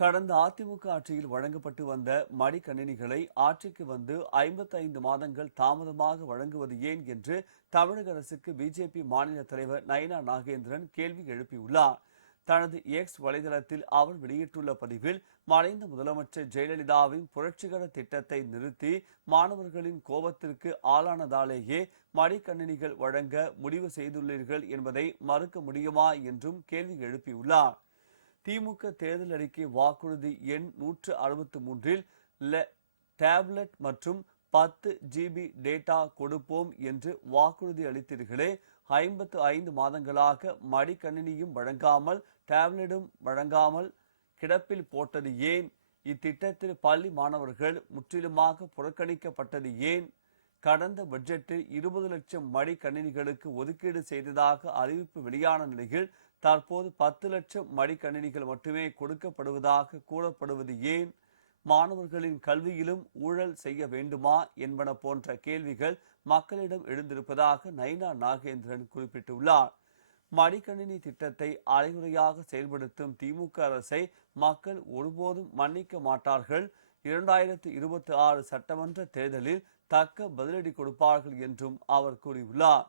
கடந்த அதிமுக ஆட்சியில் வழங்கப்பட்டு வந்த மடிக்கணினிகளை ஆட்சிக்கு வந்து 55 மாதங்கள் தாமதமாக வழங்குவது ஏன் என்று தமிழக அரசுக்கு பிஜேபி மாநில தலைவர் நயினா நாகேந்திரன் கேள்வி எழுப்பியுள்ளார். தனது எக்ஸ் வலைதளத்தில் அவர் வெளியிட்டுள்ள பதிவில், மறைந்த முதலமைச்சர் ஜெயலலிதாவின் புரட்சிகர திட்டத்தை நிறுத்தி மாணவர்களின் கோபத்திற்கு ஆளானதாலேயே மடிக்கணினிகள் வழங்க முடிவு செய்துள்ளீர்கள் என்பதை மறுக்க முடியுமா என்றும் கேள்வி எழுப்பியுள்ளார். திமுக தேர்தல் அறிக்கை வாக்குறுதி எண் 163இல் டேப்லெட் மற்றும் 10 GB டேட்டா கொடுப்போம் என்று வாக்குறுதி அளித்தீர்களே, 55 மாதங்களாக மடிக்கணினியும் வழங்காமல் டேப்லெட்டும் வழங்காமல் கிடப்பில் போட்டது ஏன்? இத்திட்டத்தில் பள்ளி மாணவர்கள் முற்றிலுமாக புறக்கணிக்கப்பட்டது ஏன்? கடந்த பட்ஜெட்டில் 20 லட்சம் மடிக்கணினிகளுக்கு ஒதுக்கீடு செய்ததாக அறிவிப்பு வெளியான நிலையில் தற்போது 10 லட்சம் மடிக்கணினிகள் மட்டுமே கொடுக்கப்படுவதாக கூறப்படுவது ஏன்? மாணவர்களின் கல்வியிலும் ஊழல் செய்ய வேண்டுமா என்பன போன்ற கேள்விகள் மக்களிடம் எழுந்திருப்பதாக நயினா நாகேந்திரன் குறிப்பிட்டுள்ளார். மடிக்கணினி திட்டத்தை அரைகுறையாக செயல்படுத்தும் திமுக அரசை மக்கள் ஒருபோதும் மன்னிக்க மாட்டார்கள். 2026 சட்டமன்ற தேர்தலில் தக்க பதிலடி கொடுப்பார்கள் என்றும் அவர் கூறியுள்ளார்.